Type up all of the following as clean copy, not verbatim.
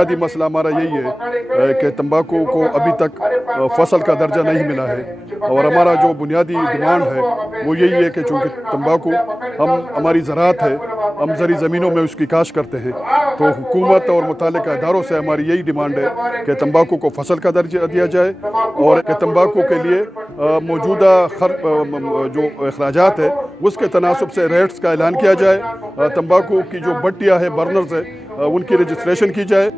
बुनियादी मसला हमारा यही है कि तंबाकू को अभी तक फसल का दर्जा नहीं मिला है, और हमारा जो बुनियादी डिमांड है वो यही है कि चूँकि तंबाकू हमारी ज़राअत है, हम ज़री ज़मीनों में उसकी काश्त करते हैं, तो हुकूमत और मुताल्लिका इदारों से हमारी यही डिमांड है कि तंबाकू को फसल का दर्जा दिया जाए, और कि तंबाकू के लिए मौजूदा जो अखराजात है उसके तनासब से रेट्स का ऐलान किया जाए, तंबाकू की जो भट्टियाँ है, बर्नर्स है, उनकी रजिस्ट्रेशन की जाए।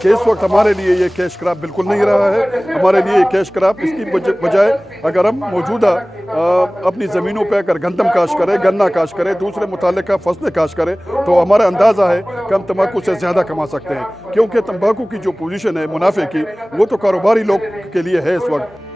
कि इस वक्त हमारे लिए ये कैश क्रॉप बिल्कुल नहीं रहा है। हमारे लिए कैश क्रॉप इसकी बजाय अगर हम मौजूदा अपनी ज़मीनों पर अगर गंदम काश्त करें, गन्ना काश्त करें, दूसरे मुताल्लिका फसलें काश्त करें, तो हमारा अंदाज़ा है कि हम तंबाकू से ज़्यादा कमा सकते हैं, क्योंकि तंबाकू की जो पोजीशन है मुनाफे की, वो तो कारोबारी लोग के लिए है इस वक्त।